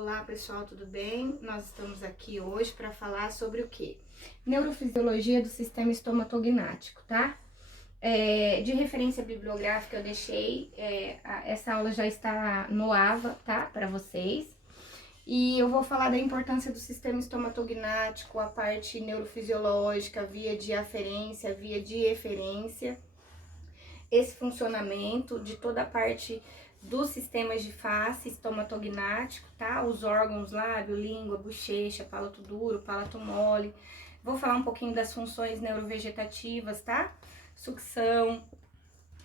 Olá pessoal, tudo bem? Nós estamos aqui hoje para falar sobre o quê? Neurofisiologia do sistema estomatognático, tá? De referência bibliográfica eu deixei, essa aula já está no AVA, tá? Para vocês. E eu vou falar da importância do sistema estomatognático, a parte neurofisiológica, via de aferência, via de eferência, esse funcionamento de toda a parte dos sistemas de face estomatognático, tá? Os órgãos, lábio, língua, bochecha, palato duro, palato mole. Vou falar um pouquinho das funções neurovegetativas, tá? Sucção,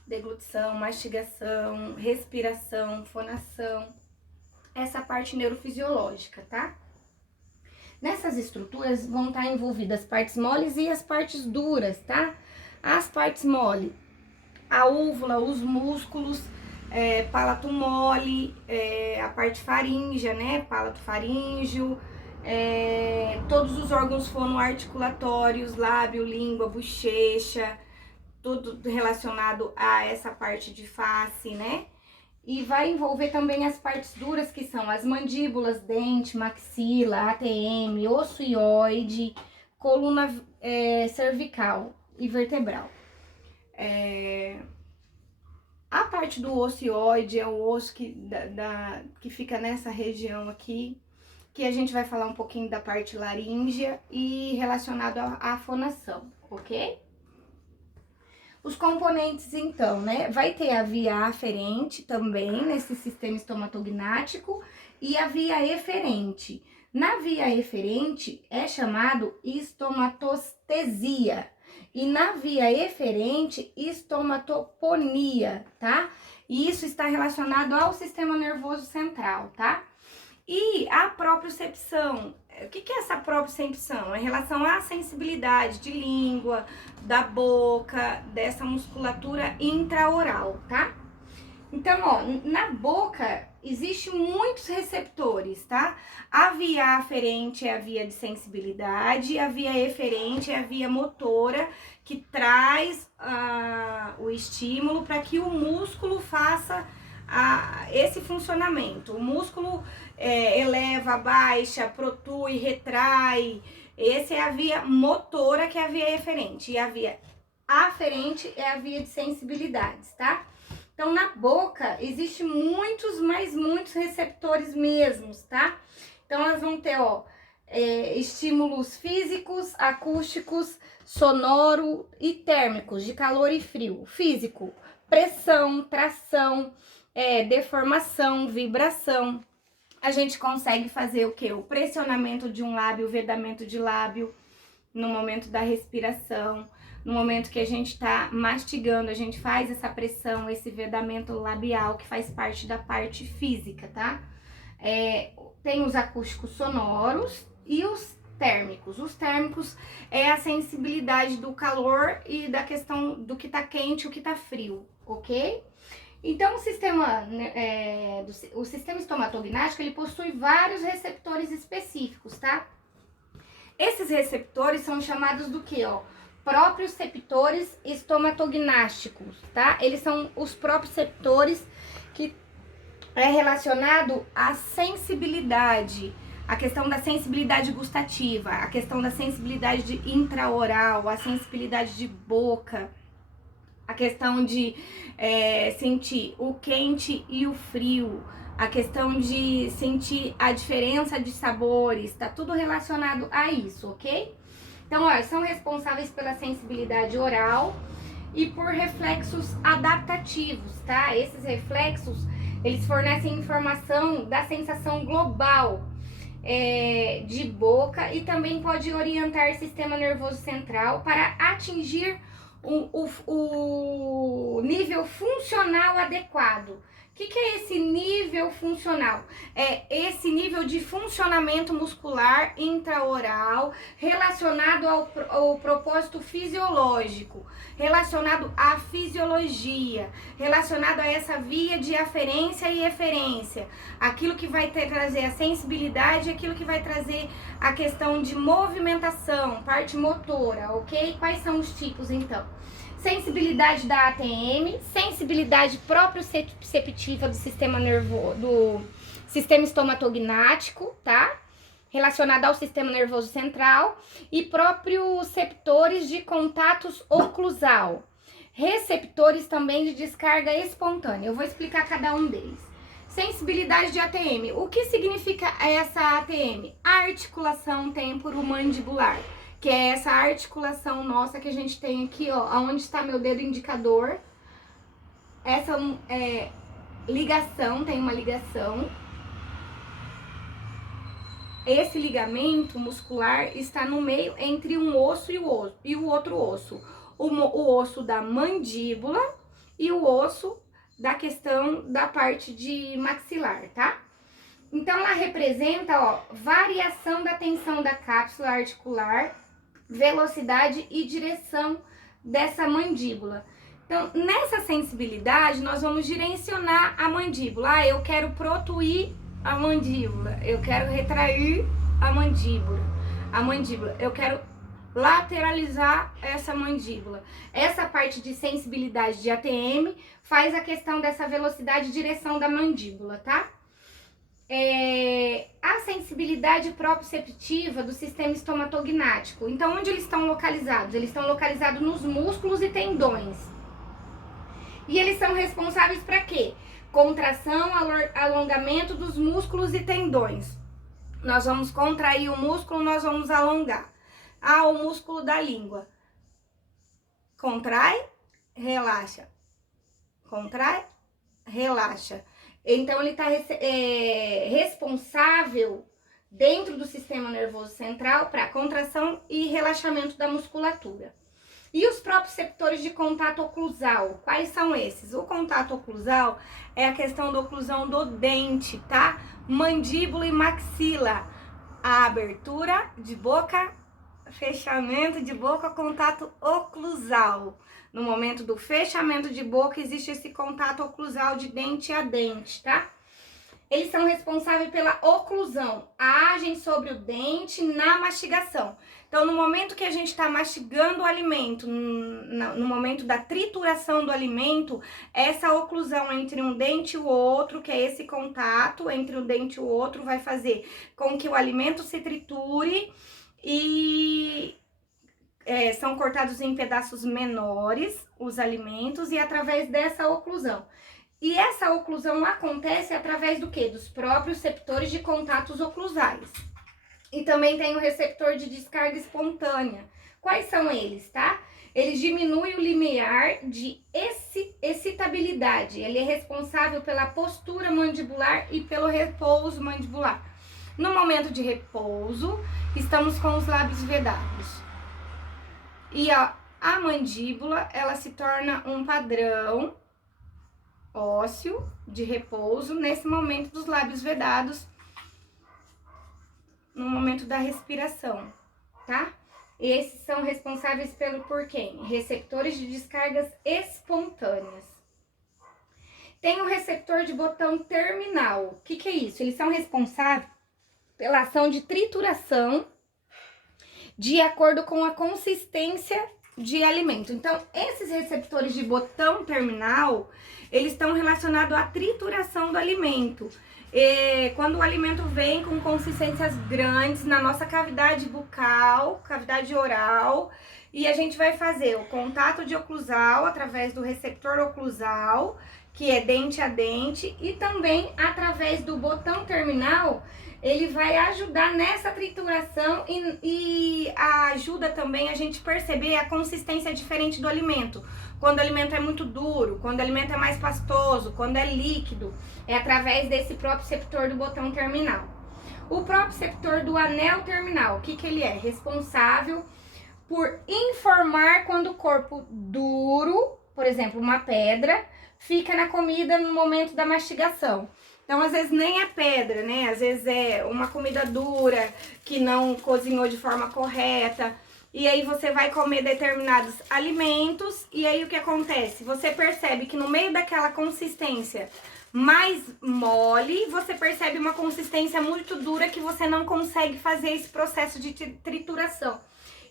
deglutição, mastigação, respiração, fonação. Essa parte neurofisiológica, tá? Nessas estruturas vão estar envolvidas as partes moles e as partes duras, tá? As partes mole, a úvula, os músculos, palato mole, a parte faríngea, né? Palato faríngeo, todos os órgãos fonoarticulatórios, lábio, língua, bochecha, tudo relacionado a essa parte de face, né? E vai envolver também as partes duras, que são as mandíbulas, dente, maxila, ATM, osso ióide, coluna cervical e vertebral. A parte do osso ióide é o osso que fica nessa região aqui, que a gente vai falar um pouquinho da parte laríngea e relacionado à fonação, ok? Os componentes, então, né? Vai ter a via aferente também, nesse sistema estomatognático, e a via eferente. Na via eferente é chamado estomatostesia. E na via eferente, estomatoponia, tá? E isso está relacionado ao sistema nervoso central, tá? E a propriocepção. O que é essa propriocepção? É em relação à sensibilidade de língua, da boca, dessa musculatura intraoral, tá? Então, ó, na boca existem muitos receptores, tá? A via aferente é a via de sensibilidade, a via eferente é a via motora, que traz o estímulo para que o músculo faça esse funcionamento. O músculo eleva, baixa, protui, retrai. Essa é a via motora, que é a via eferente. E a via aferente é a via de sensibilidades, tá? Então, na boca, existe muitos receptores mesmos, tá? Então, nós vamos ter, ó, estímulos físicos, acústicos, sonoro e térmicos, de calor e frio. Físico, pressão, tração, deformação, vibração. A gente consegue fazer o quê? O pressionamento de um lábio, o vedamento de lábio no momento da respiração. No momento que a gente tá mastigando, a gente faz essa pressão, esse vedamento labial, que faz parte da parte física, tá? Tem os acústicos sonoros e os térmicos. Os térmicos é a sensibilidade do calor e da questão do que tá quente e o que tá frio, ok? Então, o sistema estomatognático, ele possui vários receptores específicos, tá? Esses receptores são chamados do que, ó? Proprioceptores estomatognáticos, tá? Eles são os proprioceptores que é relacionado à sensibilidade, a questão da sensibilidade gustativa, a questão da sensibilidade intraoral, a sensibilidade de boca, a questão de sentir o quente e o frio, a questão de sentir a diferença de sabores, tá tudo relacionado a isso, ok? Então, ó, são responsáveis pela sensibilidade oral e por reflexos adaptativos, tá? Esses reflexos, eles fornecem informação da sensação global de boca e também pode orientar o sistema nervoso central para atingir o nível funcional adequado. O que é esse nível funcional? É esse nível de funcionamento muscular intraoral relacionado ao propósito fisiológico, relacionado à fisiologia, relacionado a essa via de aferência e eferência. Aquilo que vai trazer a sensibilidade, aquilo que vai trazer a questão de movimentação, parte motora, ok? Quais são os tipos, então? Sensibilidade da ATM, sensibilidade proprioceptiva do sistema nervoso, do sistema estomatognático, tá? Relacionado ao sistema nervoso central e proprioceptores de contatos oclusal. Receptores também de descarga espontânea. Eu vou explicar cada um deles. Sensibilidade de ATM. O que significa essa ATM? Articulação temporomandibular, que é essa articulação nossa que a gente tem aqui, ó, onde está meu dedo indicador. Essa ligação, tem uma ligação. Esse ligamento muscular está no meio entre um osso e o outro osso. O osso da mandíbula e o osso da questão da parte de maxilar, tá? Então, ela representa, ó, variação da tensão da cápsula articular, velocidade e direção dessa mandíbula. Então, nessa sensibilidade, nós vamos direcionar a mandíbula. Ah, eu quero protuir a mandíbula, eu quero retrair a mandíbula, eu quero lateralizar essa mandíbula. Essa parte de sensibilidade de ATM faz a questão dessa velocidade e direção da mandíbula, tá? A sensibilidade proprioceptiva do sistema estomatognático. Então, onde eles estão localizados? Eles estão localizados nos músculos e tendões. E eles são responsáveis para quê? Contração, alongamento dos músculos e tendões. Nós vamos contrair o músculo, nós vamos alongar. Ah, o músculo da língua. Contrai, relaxa. Contrai, relaxa. Então, ele está responsável dentro do sistema nervoso central para contração e relaxamento da musculatura. E os proprioceptores de contato oclusal, quais são esses? O contato oclusal é a questão da oclusão do dente, tá? Mandíbula e maxila. A abertura de boca, fechamento de boca, contato oclusal. No momento do fechamento de boca, existe esse contato oclusal de dente a dente, tá? Eles são responsáveis pela oclusão, agem sobre o dente na mastigação. Então, no momento que a gente está mastigando o alimento, no momento da trituração do alimento, essa oclusão entre um dente e o outro, que é esse contato entre um dente e o outro, vai fazer com que o alimento se triture e são cortados em pedaços menores os alimentos e através dessa oclusão. E essa oclusão acontece através do quê? Dos próprios receptores de contatos oclusais. E também tem o receptor de descarga espontânea. Quais são eles, tá? Eles diminuem o limiar de excitabilidade. Ele é responsável pela postura mandibular e pelo repouso mandibular. No momento de repouso, estamos com os lábios vedados. E a mandíbula, ela se torna um padrão ósseo de repouso nesse momento dos lábios vedados, no momento da respiração, tá? Esses são responsáveis por quem? Receptores de descargas espontâneas. Tem o receptor de botão terminal. O que é isso? Eles são responsáveis pela ação de trituração de acordo com a consistência de alimento. Então, esses receptores de botão terminal, eles estão relacionados à trituração do alimento. Quando o alimento vem com consistências grandes na nossa cavidade bucal, cavidade oral, e a gente vai fazer o contato de oclusal através do receptor oclusal, que é dente a dente, e também através do botão terminal, ele vai ajudar nessa trituração e ajuda também a gente perceber a consistência diferente do alimento. Quando o alimento é muito duro, quando o alimento é mais pastoso, quando é líquido, é através desse proprioceptor do botão terminal. O proprioceptor do anel terminal, o que ele é? Responsável por informar quando o corpo duro, por exemplo, uma pedra, fica na comida no momento da mastigação. Então, às vezes nem é pedra, né? Às vezes é uma comida dura, que não cozinhou de forma correta. E aí você vai comer determinados alimentos e aí o que acontece? Você percebe que no meio daquela consistência mais mole, você percebe uma consistência muito dura que você não consegue fazer esse processo de trituração.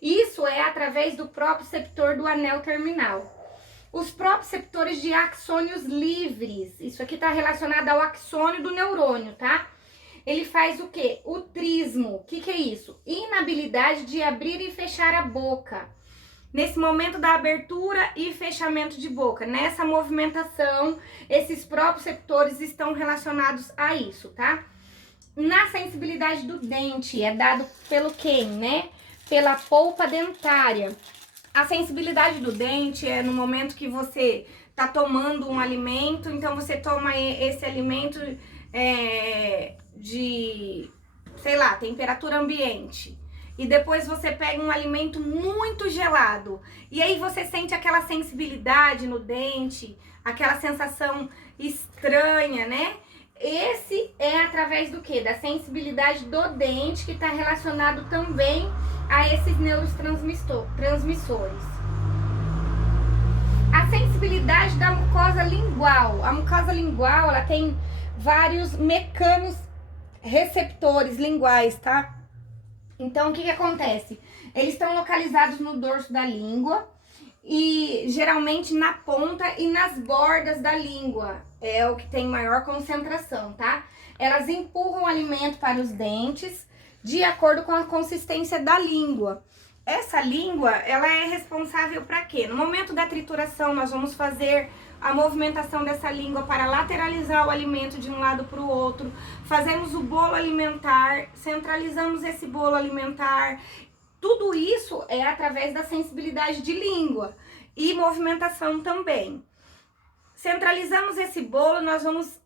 Isso é através do proprioceptor do anel terminal. Os proprioceptores de axônios livres, isso aqui está relacionado ao axônio do neurônio, tá? ele faz o quê? O trismo. O que é isso? Inabilidade de abrir e fechar a boca. Nesse momento da abertura e fechamento de boca, nessa movimentação, esses proprioceptores estão relacionados a isso, tá? Na sensibilidade do dente, é dado pelo quem, né? Pela polpa dentária. A sensibilidade do dente é no momento que você tá tomando um alimento, então você toma esse alimento de, sei lá, temperatura ambiente. E depois você pega um alimento muito gelado. E aí você sente aquela sensibilidade no dente, aquela sensação estranha, né? Esse é através do quê? Da sensibilidade do dente, que está relacionado também a esses neurotransmissores. A sensibilidade da mucosa lingual. A mucosa lingual, ela tem vários mecanos receptores linguais, tá? Então, o que acontece? Eles estão localizados no dorso da língua e geralmente na ponta e nas bordas da língua. É o que tem maior concentração, tá? Elas empurram o alimento para os dentes de acordo com a consistência da língua. Essa língua, ela é responsável para quê? No momento da trituração, nós vamos fazer a movimentação dessa língua para lateralizar o alimento de um lado para o outro. Fazemos o bolo alimentar, centralizamos esse bolo alimentar. Tudo isso é através da sensibilidade de língua e movimentação também. Centralizamos esse bolo, nós vamos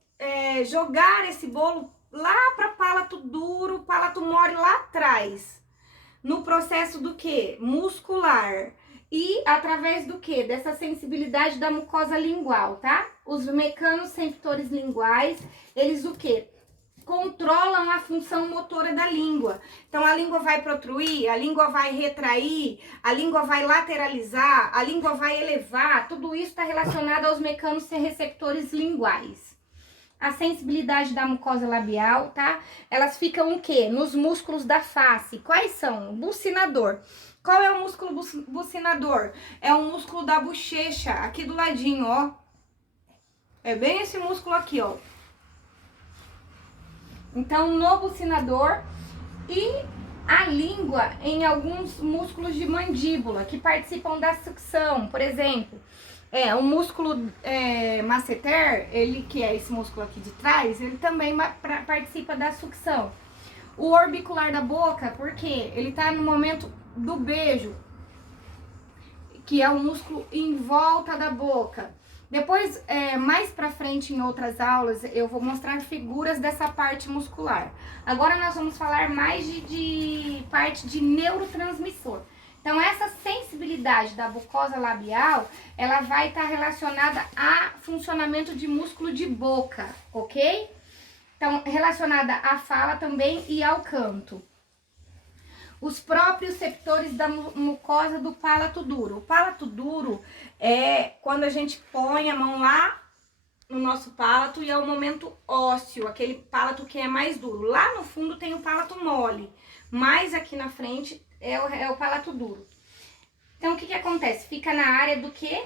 jogar esse bolo lá para palato duro, palato mole lá atrás. No processo do quê? Muscular. E através do quê? Dessa sensibilidade da mucosa lingual, tá? Os mecanos receptores linguais, eles o quê? Controlam a função motora da língua. Então, a língua vai protruir, a língua vai retrair, a língua vai lateralizar, a língua vai elevar. Tudo isso está relacionado aos mecanos receptores linguais. A sensibilidade da mucosa labial, tá? Elas ficam o quê? Nos músculos da face. Quais são? Bucinador. Qual é o músculo bucinador? É o músculo da bochecha, aqui do ladinho, ó. É bem esse músculo aqui, ó. Então, no bucinador e a língua em alguns músculos de mandíbula que participam da sucção. Por exemplo, o músculo masseter, ele que é esse músculo aqui de trás, ele também participa da sucção. O orbicular da boca, porque ele tá no momento do beijo, que é o músculo em volta da boca. Depois, mais pra frente em outras aulas, eu vou mostrar figuras dessa parte muscular. Agora nós vamos falar mais de parte de neurotransmissor. Então, essa sensibilidade da mucosa labial, ela vai estar relacionada a funcionamento de músculo de boca, ok? Então, relacionada à fala também e ao canto. Os próprios receptores da mucosa do palato duro. O palato duro é quando a gente põe a mão lá no nosso palato e é o momento ósseo, aquele palato que é mais duro. Lá no fundo tem o palato mole, mas aqui na frente é o palato duro. Então, o que acontece? Fica na área do que?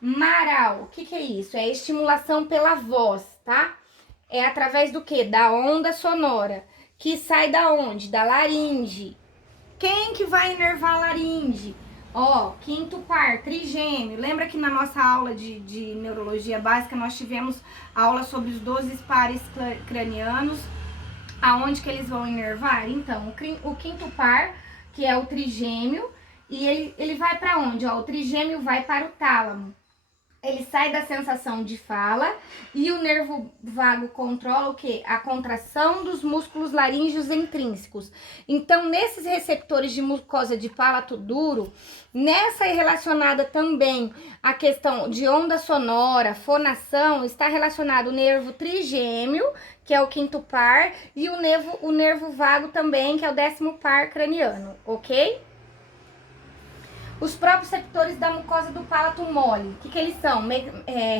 Maral. O que é isso? É estimulação pela voz, tá? É através do que? Da onda sonora, que sai da onde? Da laringe. Quem que vai inervar a laringe? Ó, quinto par, trigêmeo. Lembra que na nossa aula de neurologia básica nós tivemos aula sobre os 12 pares cranianos, aonde que eles vão inervar? Então, o quinto par, que é o trigêmeo, e ele vai para onde? Ó, o trigêmeo vai para o tálamo. Ele sai da sensação de fala e o nervo vago controla o quê? A contração dos músculos laríngeos intrínsecos. Então, nesses receptores de mucosa de palato duro, nessa é relacionada também a questão de onda sonora, fonação, está relacionado o nervo trigêmeo, que é o quinto par, e o nervo vago também, que é o 10º par craniano, ok? Os próprios receptores da mucosa do palato mole, o que eles são?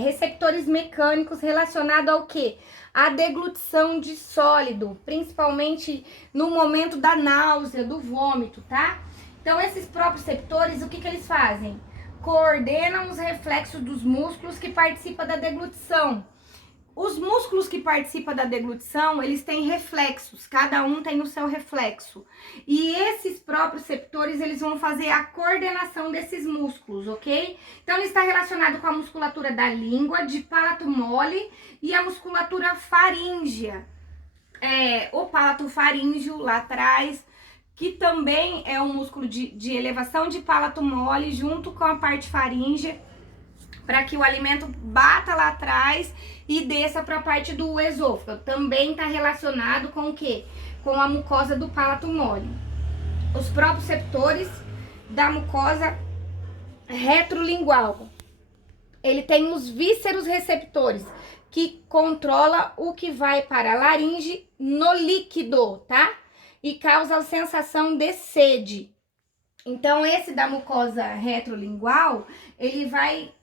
Receptores mecânicos relacionados ao quê? A deglutição de sólido, principalmente no momento da náusea, do vômito, tá? Então, esses próprios receptores, o que eles fazem? Coordenam os reflexos dos músculos que participam da deglutição. Os músculos que participam da deglutição, eles têm reflexos, cada um tem o seu reflexo. E esses próprios receptores, eles vão fazer a coordenação desses músculos, ok? Então, ele está relacionado com a musculatura da língua, de palato mole e a musculatura faríngea. O palato faríngeo lá atrás, que também é um músculo de elevação de palato mole junto com a parte faríngea, para que o alimento bata lá atrás e desça para a parte do esôfago. Também está relacionado com o quê? Com a mucosa do palato mole. Os próprios receptores da mucosa retrolingual. Ele tem os vísceros receptores, que controla o que vai para a laringe no líquido, tá? E causa a sensação de sede. Então, esse da mucosa retrolingual, ele vai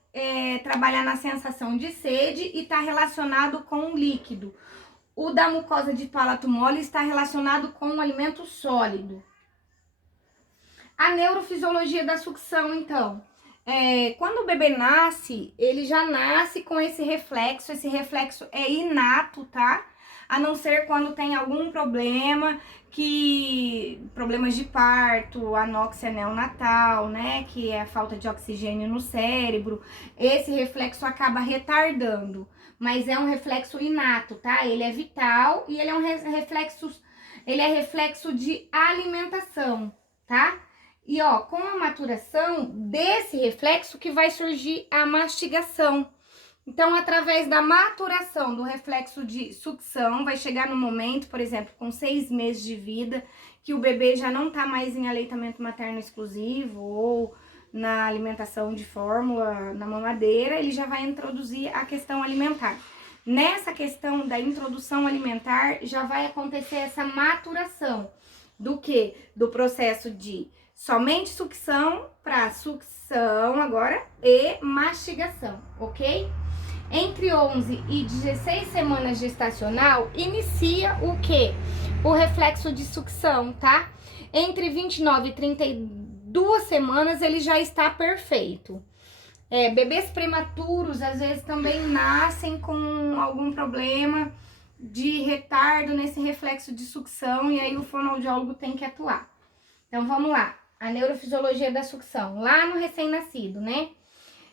trabalhar na sensação de sede e está relacionado com o líquido. O da mucosa de palato mole está relacionado com o alimento sólido. A neurofisiologia da sucção, então. Quando o bebê nasce, ele já nasce com esse reflexo é inato, tá? A não ser quando tem algum problema, problemas de parto, anóxia neonatal, né? Que é a falta de oxigênio no cérebro. Esse reflexo acaba retardando, mas é um reflexo inato, tá? Ele é vital e ele é reflexo de alimentação, tá? E ó, com a maturação desse reflexo que vai surgir a mastigação. Então, através da maturação do reflexo de sucção, vai chegar no momento, por exemplo, com 6 meses de vida, que o bebê já não tá mais em aleitamento materno exclusivo ou na alimentação de fórmula, na mamadeira, ele já vai introduzir a questão alimentar. Nessa questão da introdução alimentar, já vai acontecer essa maturação do quê? Do processo de somente sucção para sucção agora e mastigação, ok? Entre 11 e 16 semanas gestacional, inicia o quê? O reflexo de sucção, tá? Entre 29 e 32 semanas, ele já está perfeito. Bebês prematuros, às vezes, também nascem com algum problema de retardo nesse reflexo de sucção, e aí o fonoaudiólogo tem que atuar. Então, vamos lá. A neurofisiologia da sucção, lá no recém-nascido, né?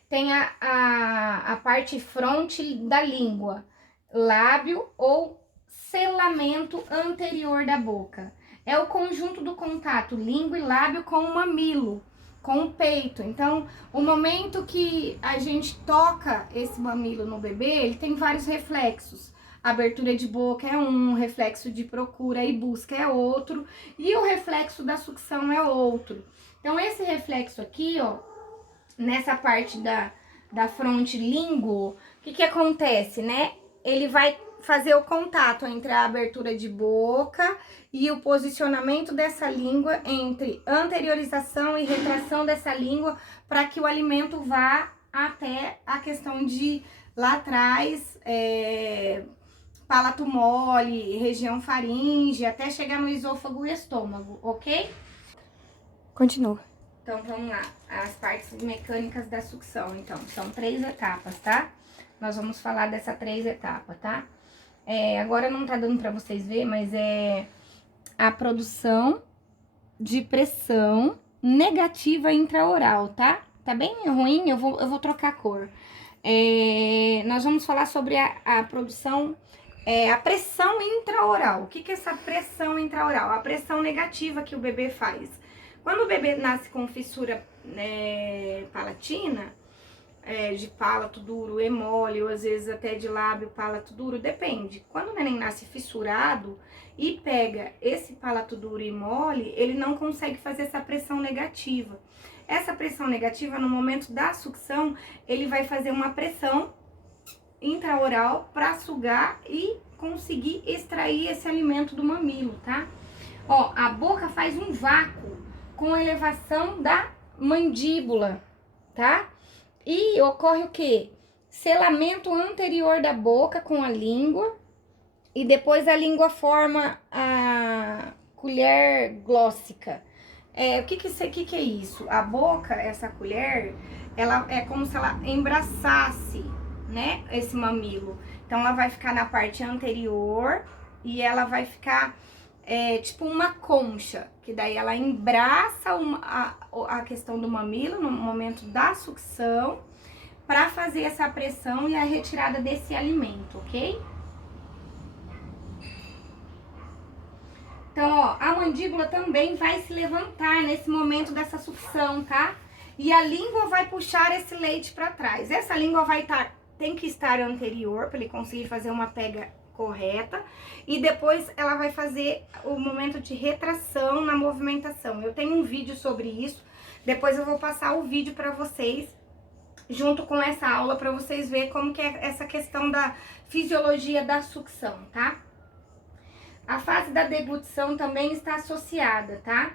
Tem a parte fronte da língua, lábio ou selamento anterior da boca. É o conjunto do contato língua e lábio com o mamilo, com o peito. Então, o momento que a gente toca esse mamilo no bebê, ele tem vários reflexos. A abertura de boca é um, reflexo de procura e busca é outro, e o reflexo da sucção é outro. Então, esse reflexo aqui, ó, nessa parte da fronte língua, o que acontece, né? Ele vai fazer o contato entre a abertura de boca e o posicionamento dessa língua entre anteriorização e retração dessa língua para que o alimento vá até a questão de lá atrás, palato mole, região faringe, até chegar no esôfago e estômago, ok? Continua. Então, vamos lá, as partes mecânicas da sucção. Então, são 3 etapas, tá? Nós vamos falar dessa 3 etapas, tá? Agora não tá dando pra vocês verem, mas é a produção de pressão negativa intraoral, tá? Tá bem ruim, eu vou trocar a cor. Nós vamos falar sobre a produção, a pressão intraoral. O que é essa pressão intraoral? A pressão negativa que o bebê faz. Quando o bebê nasce com fissura palatina, de palato duro e mole, ou às vezes até de lábio palato duro, depende. Quando o neném nasce fissurado e pega esse palato duro e mole, ele não consegue fazer essa pressão negativa. Essa pressão negativa, no momento da sucção, ele vai fazer uma pressão intraoral para sugar e conseguir extrair esse alimento do mamilo, tá? Ó, a boca faz um vácuo com elevação da mandíbula, tá? E ocorre o quê? Selamento anterior da boca com a língua, e depois a língua forma a colher glóssica. O que é isso? A boca, essa colher, ela é como se ela embraçasse, né, esse mamilo. Então, ela vai ficar na parte anterior e ela vai ficar tipo uma concha, que daí ela embraça a questão do mamilo no momento da sucção para fazer essa pressão e a retirada desse alimento, ok? Então, ó, a mandíbula também vai se levantar nesse momento dessa sucção, tá? E a língua vai puxar esse leite para trás. Essa língua tem que estar anterior para ele conseguir fazer uma pega correta. E depois ela vai fazer o momento de retração na movimentação. Eu tenho um vídeo sobre isso. Depois eu vou passar o vídeo para vocês, junto com essa aula, para vocês verem como que é essa questão da fisiologia da sucção, tá? A fase da deglutição também está associada, tá?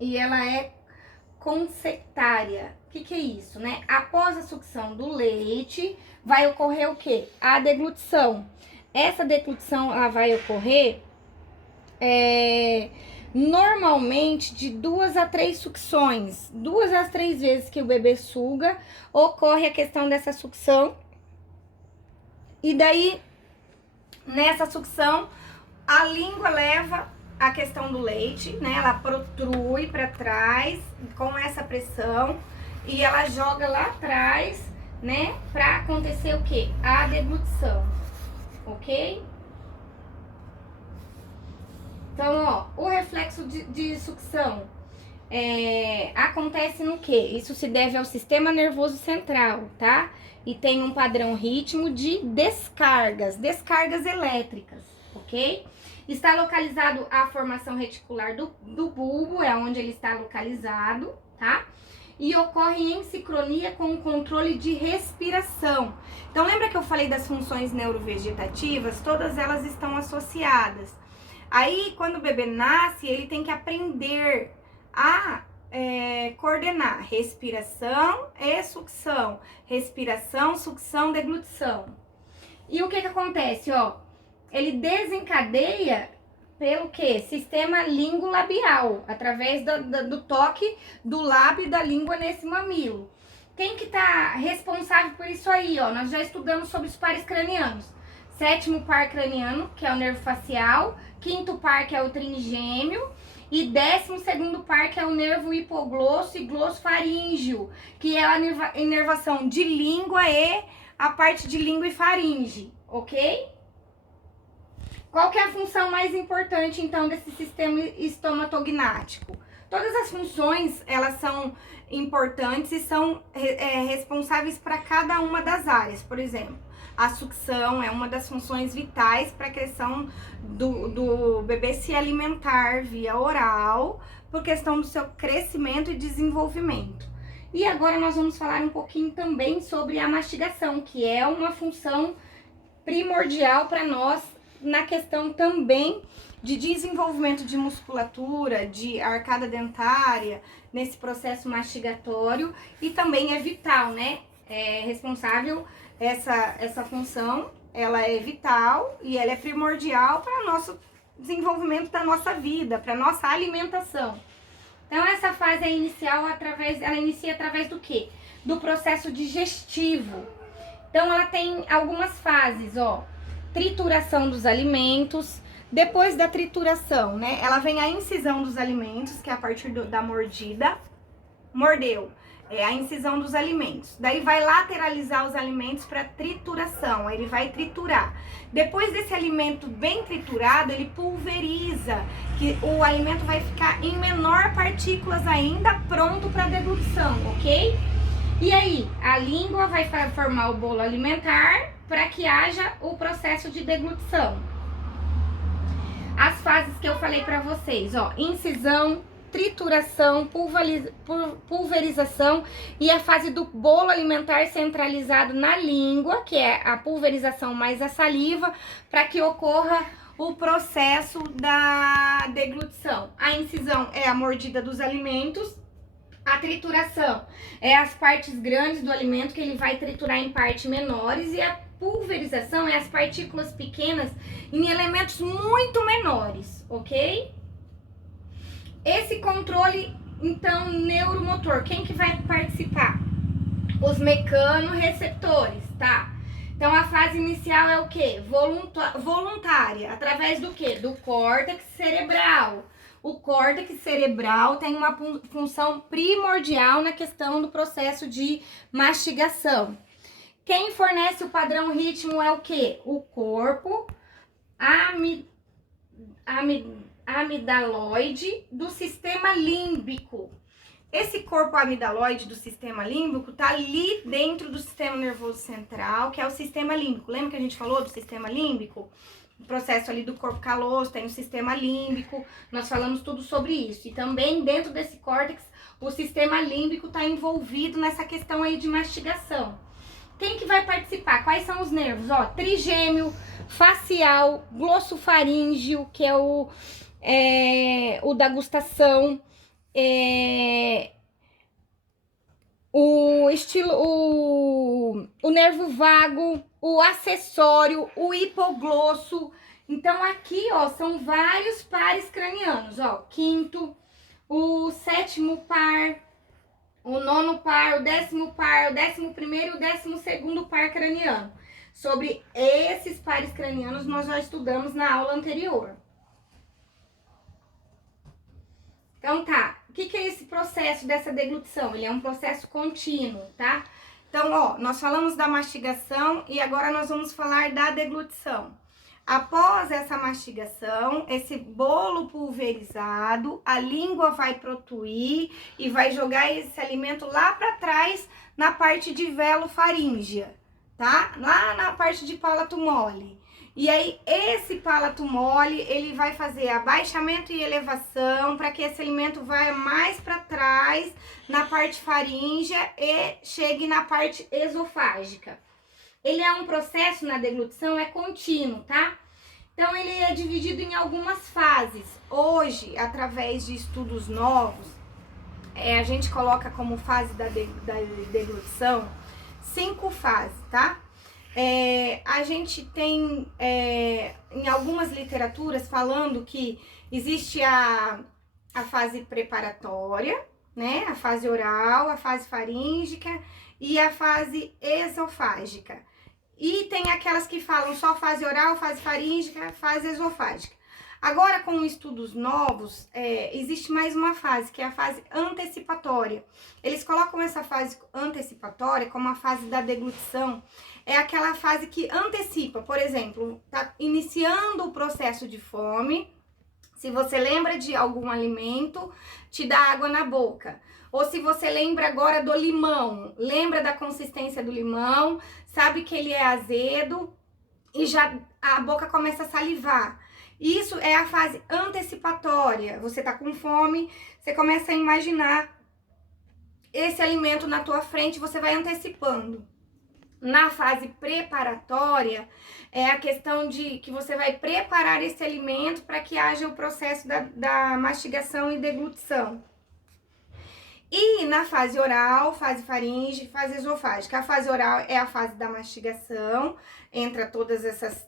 E ela é consectária. O que é isso, né? Após a sucção do leite, vai ocorrer o quê? A deglutição. Essa deglutição, ela vai ocorrer normalmente de 2 a 3 sucções. 2 a 3 vezes que o bebê suga, ocorre a questão dessa sucção. E daí, nessa sucção, a língua leva a questão do leite, né? Ela protrui para trás com essa pressão e ela joga lá atrás, né? Para acontecer o quê? A deglutição, ok? Então, ó, o reflexo de sucção acontece no quê? Isso se deve ao sistema nervoso central, tá? E tem um padrão ritmo de descargas elétricas, ok? Está localizado a formação reticular do bulbo, é onde ele está localizado, tá? E ocorre em sincronia com o controle de respiração. Então, lembra que eu falei das funções neurovegetativas? Todas elas estão associadas. Aí, quando o bebê nasce, ele tem que aprender a coordenar respiração e sucção. Respiração, sucção, deglutição. E o que acontece, ó? Ele desencadeia pelo quê? Sistema língua-labial, através do toque do lábio e da língua nesse mamilo. Quem que tá responsável por isso aí, ó? Nós já estudamos sobre os pares cranianos. 7º par craniano, que é o nervo facial, 5º par, que é o tringêmeo, e 12º par, que é o nervo hipoglosso e glossofaríngeo, que é a inervação de língua e a parte de língua e faringe, ok? Qual que é a função mais importante, então, desse sistema estomatognático? Todas as funções, elas são importantes e são responsáveis para cada uma das áreas. Por exemplo, a sucção é uma das funções vitais para a questão do bebê se alimentar via oral, por questão do seu crescimento e desenvolvimento. E agora nós vamos falar um pouquinho também sobre a mastigação, que é uma função primordial para nós na questão também de desenvolvimento de musculatura, de arcada dentária, nesse processo mastigatório, e também é vital, né? É responsável, essa função, ela é vital e ela é primordial para nosso desenvolvimento da nossa vida, para nossa alimentação. Então, essa fase inicial, ela inicia através do quê? Do processo digestivo. Então, ela tem algumas fases, ó. Trituração dos alimentos. Depois da trituração, né, ela vem a incisão dos alimentos, que é a partir da mordida. Mordeu, é a incisão dos alimentos. Daí vai lateralizar os alimentos para trituração, ele vai triturar. Depois desse alimento bem triturado, ele pulveriza, que o alimento vai ficar em menor partículas ainda, pronto para deglutição, ok? E aí, a língua vai formar o bolo alimentar para que haja o processo de deglutição. As fases que eu falei para vocês, ó, incisão, trituração, pulverização e a fase do bolo alimentar centralizado na língua, que é a pulverização mais a saliva, para que ocorra o processo da deglutição. A incisão é a mordida dos alimentos. A trituração é as partes grandes do alimento que ele vai triturar em partes menores, e a pulverização é as partículas pequenas em elementos muito menores, ok? Esse controle, então, neuromotor, quem que vai participar? Os mecanorreceptores, tá? Então, a fase inicial é o quê? Voluntária. Através do quê? Do córtex cerebral. O córtex cerebral tem uma função primordial na questão do processo de mastigação. Quem fornece o padrão ritmo é o quê? O corpo amidaloide do sistema límbico. Esse corpo amidaloide do sistema límbico tá ali dentro do sistema nervoso central, que é o sistema límbico. Lembra que a gente falou do sistema límbico? O processo ali do corpo caloso, tem o sistema límbico, nós falamos tudo sobre isso. E também dentro desse córtex, o sistema límbico tá envolvido nessa questão aí de mastigação. Quem que vai participar? Quais são os nervos? Ó, trigêmeo, facial, glossofaríngeo, que é o da gustação, o nervo vago, o acessório, o hipoglosso. Então aqui, ó, são vários pares cranianos, ó, quinto, o sétimo par, o nono par, o 10º par, o 11º e o 12º par craniano. Sobre esses pares cranianos nós já estudamos na aula anterior. Então tá, o que é esse processo dessa deglutição? Ele é um processo contínuo, tá? Então, ó, nós falamos da mastigação e agora nós vamos falar da deglutição. Após essa mastigação, esse bolo pulverizado, a língua vai protuir e vai jogar esse alimento lá para trás na parte de velo faríngea, tá? Lá na parte de palato mole. E aí, esse palato mole, ele vai fazer abaixamento e elevação para que esse alimento vá mais para trás na parte faríngea e chegue na parte esofágica. Ele é um processo na deglutição, é contínuo, tá? Então, ele é dividido em algumas fases. Hoje, através de estudos novos, a gente coloca como fase da deglutição 5 fases, tá? A gente tem em algumas literaturas falando que existe a fase preparatória, né? A fase oral, a fase faríngica e a fase esofágica. E tem aquelas que falam só fase oral, fase faríngica, fase esofágica. Agora, com estudos novos, existe mais uma fase, que é a fase antecipatória. Eles colocam essa fase antecipatória como a fase da deglutição. É aquela fase que antecipa, por exemplo, tá iniciando o processo de fome. Se você lembra de algum alimento, te dá água na boca. Ou se você lembra agora do limão, lembra da consistência do limão, sabe que ele é azedo e já a boca começa a salivar. Isso é a fase antecipatória. Você tá com fome, você começa a imaginar esse alimento na tua frente, você vai antecipando. Na fase preparatória, é a questão de que você vai preparar esse alimento para que haja o processo da mastigação e deglutição. E na fase oral, fase faríngea e fase esofágica. A fase oral é a fase da mastigação, entra todas essas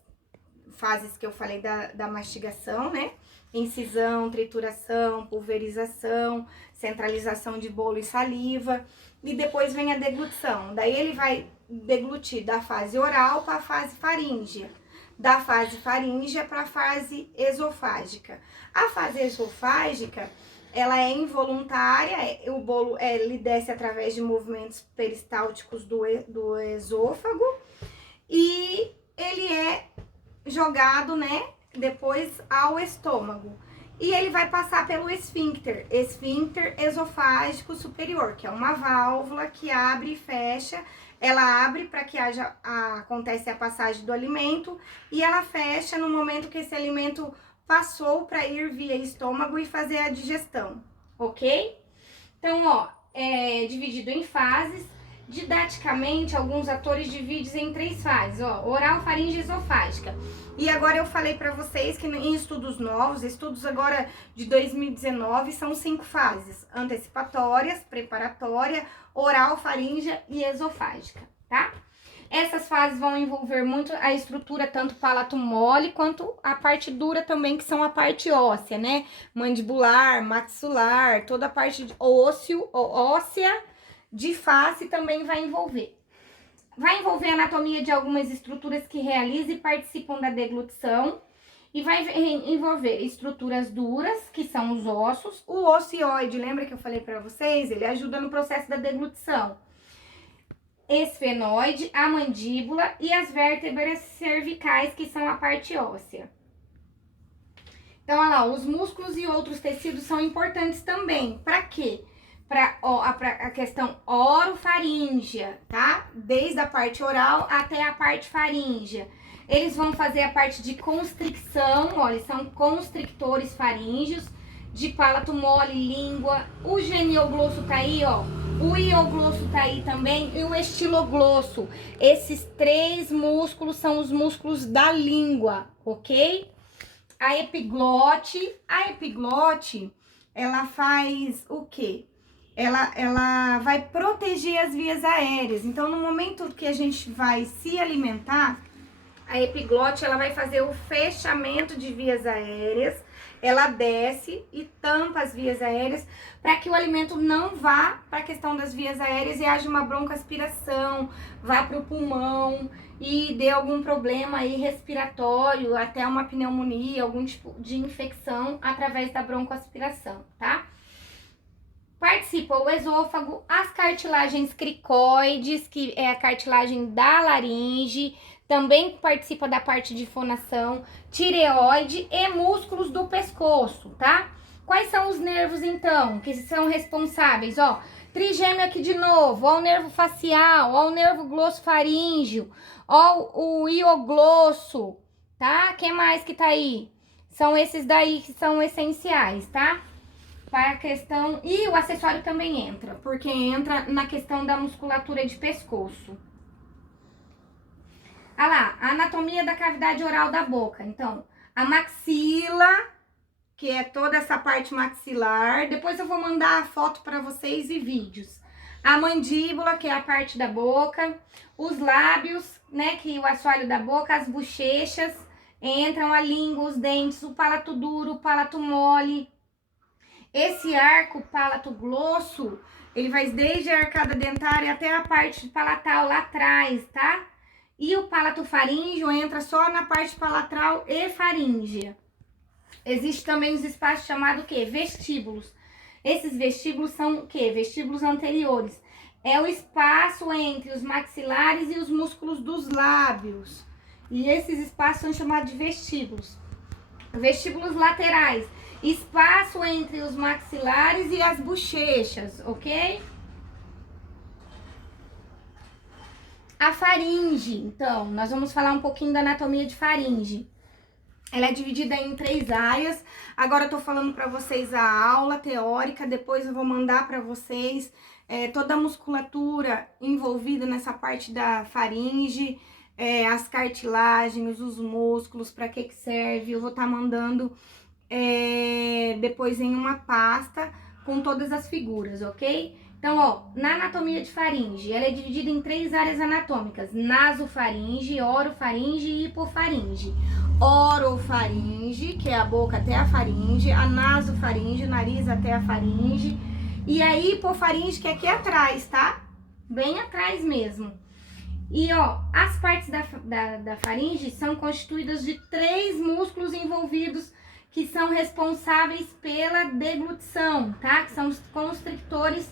fases que eu falei da mastigação, né? Incisão, trituração, pulverização, centralização de bolo e saliva. E depois vem a deglutição. Daí ele vai deglutir da fase oral para a fase faríngea. Da fase faríngea para a fase esofágica. A fase esofágica, ela é involuntária, o bolo ele desce através de movimentos peristálticos do esôfago e ele é jogado, né, depois ao estômago. E ele vai passar pelo esfíncter esofágico superior, que é uma válvula que abre e fecha. Ela abre para que acontece a passagem do alimento e ela fecha no momento que esse alimento passou para ir via estômago e fazer a digestão, ok? Então, ó, é dividido em fases. Didaticamente, alguns autores dividem em 3 fases, ó, oral, faríngea e esofágica. E agora eu falei para vocês que em estudos novos, estudos agora de 2019, são 5 fases: antecipatórias, preparatória, oral, faríngea e esofágica, tá? Essas fases vão envolver muito a estrutura, tanto palato mole, quanto a parte dura também, que são a parte óssea, né? Mandibular, maxilar, toda a parte óssea de face também vai envolver. vai envolver a anatomia de algumas estruturas que realizam e participam da deglutição. E vai envolver estruturas duras, que são os ossos. O ocioide, lembra que eu falei para vocês? Ele ajuda no processo da deglutição. Esfenoide, a mandíbula e as vértebras cervicais, que são a parte óssea. Então, olha lá, os músculos e outros tecidos são importantes também. Para quê? Para a questão orofaríngea, tá? Desde a parte oral até a parte faríngea. Eles vão fazer a parte de constricção, olha, são constrictores faríngeos, de palato mole, língua. O genioglosso tá aí, ó. O hioglosso tá aí também e o estiloglosso. Esses 3 músculos são os músculos da língua, ok? A epiglote, ela faz o quê? Ela vai proteger as vias aéreas. Então, no momento que a gente vai se alimentar, a epiglote, ela vai fazer o fechamento de vias aéreas, ela desce e tampa as vias aéreas para que o alimento não vá para a questão das vias aéreas e haja uma broncoaspiração, vá para o pulmão e dê algum problema aí respiratório, até uma pneumonia, algum tipo de infecção através da broncoaspiração, tá? Participa o esôfago, as cartilagens cricoides, que é a cartilagem da laringe, também participa da parte de fonação, tireoide e músculos do pescoço, tá? Quais são os nervos, então, que são responsáveis? Ó, trigêmeo aqui de novo, ó o nervo facial, ó o nervo glossofaríngeo, ó o hioglosso, tá? Quem mais que tá aí? São esses daí que são essenciais, tá? Para a questão... E o acessório também entra, porque entra na questão da musculatura de pescoço. Ah lá, a anatomia da cavidade oral da boca. Então, a maxila, que é toda essa parte maxilar. Depois eu vou mandar a foto para vocês e vídeos. A mandíbula, que é a parte da boca. Os lábios, né, que é o assoalho da boca. As bochechas, entram a língua, os dentes, o palato duro, o palato mole. Esse arco palato glosso, ele vai desde a arcada dentária até a parte palatal lá atrás, tá? E o palato faríngeo entra só na parte palatal e faríngea. Existe também os espaços chamados o quê? Vestíbulos. Esses vestíbulos são o quê? Vestíbulos anteriores. É o espaço entre os maxilares e os músculos dos lábios. E esses espaços são chamados de vestíbulos. Vestíbulos laterais. Espaço entre os maxilares e as bochechas, ok? A faringe, então, nós vamos falar um pouquinho da anatomia de faringe. Ela é dividida em 3 áreas. Agora eu tô falando para vocês a aula teórica, depois eu vou mandar para vocês toda a musculatura envolvida nessa parte da faringe, as cartilagens, os músculos, para que serve. Eu vou estar mandando depois em uma pasta com todas as figuras, ok? Então, ó, na anatomia de faringe, ela é dividida em 3 áreas anatômicas: nasofaringe, orofaringe e hipofaringe. Orofaringe, que é a boca até a faringe, a nasofaringe, o nariz até a faringe, e a hipofaringe, que é aqui atrás, tá? Bem atrás mesmo. E, ó, as partes da faringe são constituídas de 3 músculos envolvidos que são responsáveis pela deglutição, tá? Que são os constrictores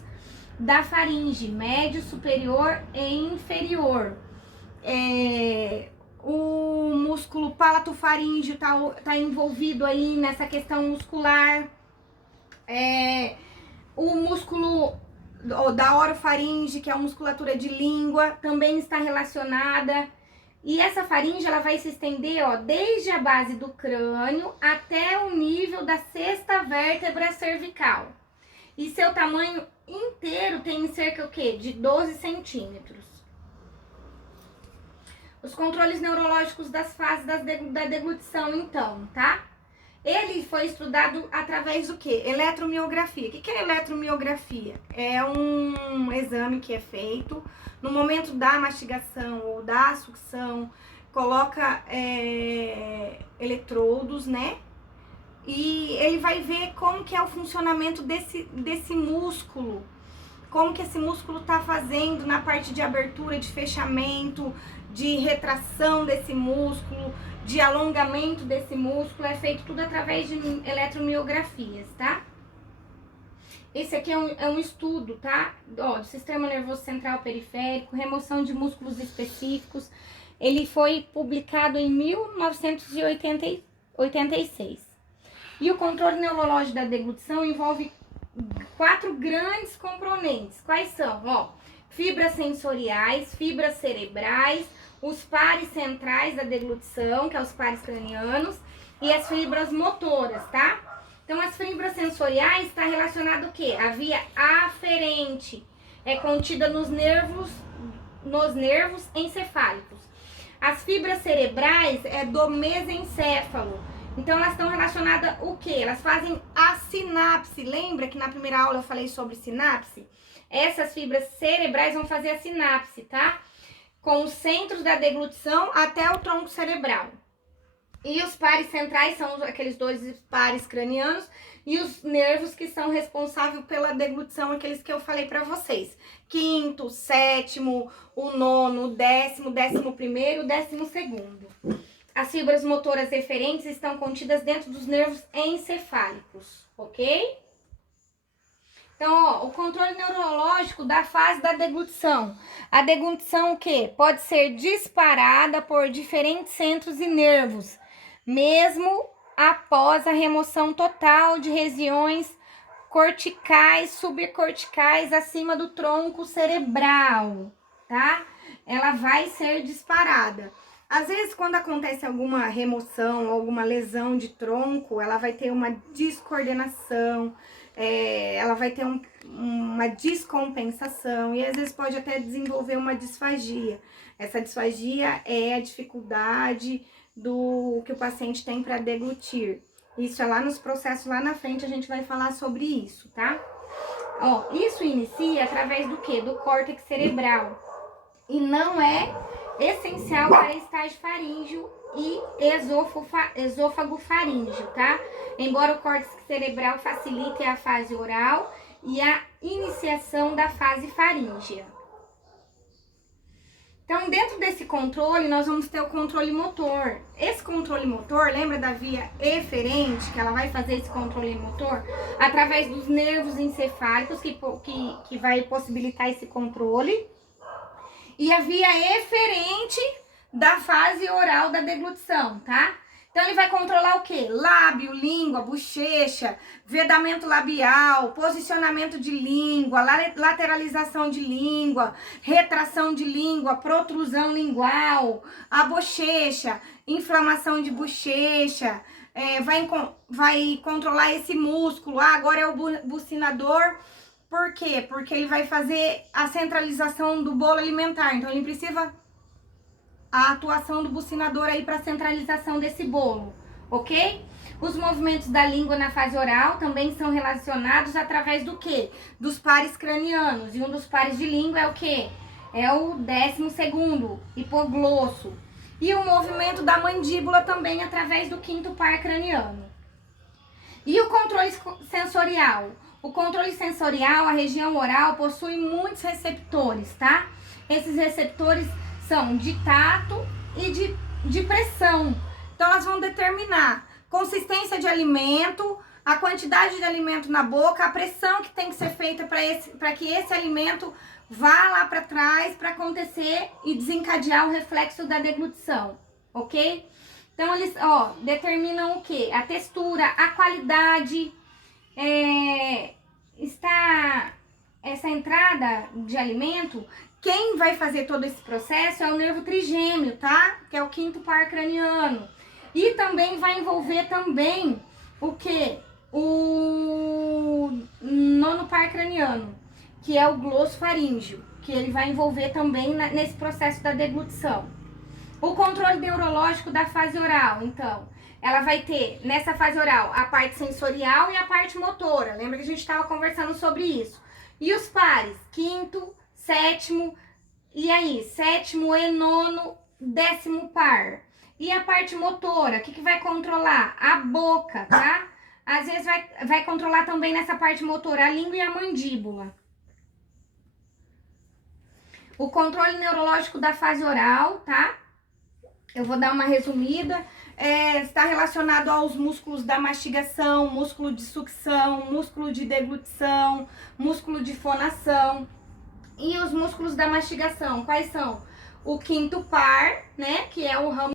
da faringe, médio, superior e inferior. O músculo palatofaríngeo tá envolvido aí nessa questão muscular. O músculo da orofaringe, que é a musculatura de língua, também está relacionada. E essa faringe, ela vai se estender, ó, desde a base do crânio até o nível da 6ª vértebra cervical. E seu tamanho inteiro tem cerca, o quê? De 12 centímetros. Os controles neurológicos das fases da deglutição, então, tá? Ele foi estudado através do quê? Eletromiografia. O que é eletromiografia? É um exame que é feito no momento da mastigação ou da sucção, coloca eletrodos, né? E ele vai ver como que é o funcionamento desse músculo, como que esse músculo tá fazendo na parte de abertura, de fechamento, de retração desse músculo, de alongamento desse músculo, é feito tudo através de eletromiografias, tá? Esse aqui é um estudo, tá? Ó, do sistema nervoso central periférico, remoção de músculos específicos. Ele foi publicado em 1986. E o controle neurológico da deglutição envolve 4 grandes componentes. Quais são? Ó, fibras sensoriais, fibras cerebrais, os pares centrais da deglutição, que é os pares cranianos, e as fibras motoras, tá? Então, as fibras sensoriais está relacionado o quê? A via aferente é contida nos nervos encefálicos. As fibras cerebrais é do mesencéfalo. Então, elas estão relacionadas o quê? Elas fazem a sinapse. Lembra que na primeira aula eu falei sobre sinapse? Essas fibras cerebrais vão fazer a sinapse, tá? Com os centros da deglutição até o tronco cerebral. E os pares centrais são aqueles 2 pares cranianos e os nervos que são responsáveis pela deglutição, aqueles que eu falei para vocês. 5º, 7º, o 9º, o 10º, 11º, o 12º. As fibras motoras eferentes estão contidas dentro dos nervos encefálicos, ok? Então, ó, o controle neurológico da fase da deglutição. A deglutição o quê? Pode ser disparada por diferentes centros e nervos, mesmo após a remoção total de regiões corticais, subcorticais acima do tronco cerebral, tá? Ela vai ser disparada. Às vezes, quando acontece alguma remoção, alguma lesão de tronco, ela vai ter uma descoordenação, ela vai ter uma descompensação e às vezes pode até desenvolver uma disfagia. Essa disfagia é a dificuldade do que o paciente tem para deglutir. Isso é lá nos processos, lá na frente a gente vai falar sobre isso, tá? Ó, isso inicia através do quê? Do córtex cerebral. E não é essencial para estágio faríngeo e esôfago faríngeo, tá? Embora o córtex cerebral facilite a fase oral e a iniciação da fase faríngea. Então, dentro desse controle, nós vamos ter o controle motor. Esse controle motor, lembra da via eferente, que ela vai fazer esse controle motor? Através dos nervos encefálicos, que vai possibilitar esse controle. E a via eferente da fase oral da deglutição, tá? Então, ele vai controlar o quê? Lábio, língua, bochecha, vedamento labial, posicionamento de língua, lateralização de língua, retração de língua, protrusão lingual, a bochecha, inflamação de bochecha, vai controlar esse músculo. Ah, agora é o bucinador. Por quê? Porque ele vai fazer a centralização do bolo alimentar. Então, ele precisa a atuação do bucinador aí para centralização desse bolo, ok? Os movimentos da língua na fase oral também são relacionados através do quê? Dos pares cranianos. E um dos pares de língua é o quê? É o 12º, hipoglosso. E o movimento da mandíbula também através do 5º par craniano. E o controle sensorial? O controle sensorial, a região oral, possui muitos receptores, tá? Esses receptores são de tato e de pressão. Então, elas vão determinar consistência de alimento, a quantidade de alimento na boca, a pressão que tem que ser feita para que esse alimento vá lá para trás para acontecer e desencadear o reflexo da deglutição, ok? Então, eles determinam o quê? A textura, a qualidade, essa entrada de alimento. Quem vai fazer todo esse processo é o nervo trigêmeo, tá? Que é o 5º par craniano. E também vai envolver também o quê? O 9º par craniano, que é o glosso faríngeo, que ele vai envolver também nesse processo da deglutição. O controle neurológico da fase oral, então, ela vai ter, nessa fase oral, a parte sensorial e a parte motora. Lembra que a gente estava conversando sobre isso? E os pares, 5º, 7º, e aí, 7º e 9º, 10º par. E a parte motora, o que vai controlar? A boca, tá? Às vezes vai controlar também nessa parte motora a língua e a mandíbula. O controle neurológico da fase oral, tá? Eu vou dar uma resumida. Está relacionado aos músculos da mastigação, músculo de sucção, músculo de deglutição, músculo de fonação. E os músculos da mastigação, quais são? O quinto par, né, que é o ramo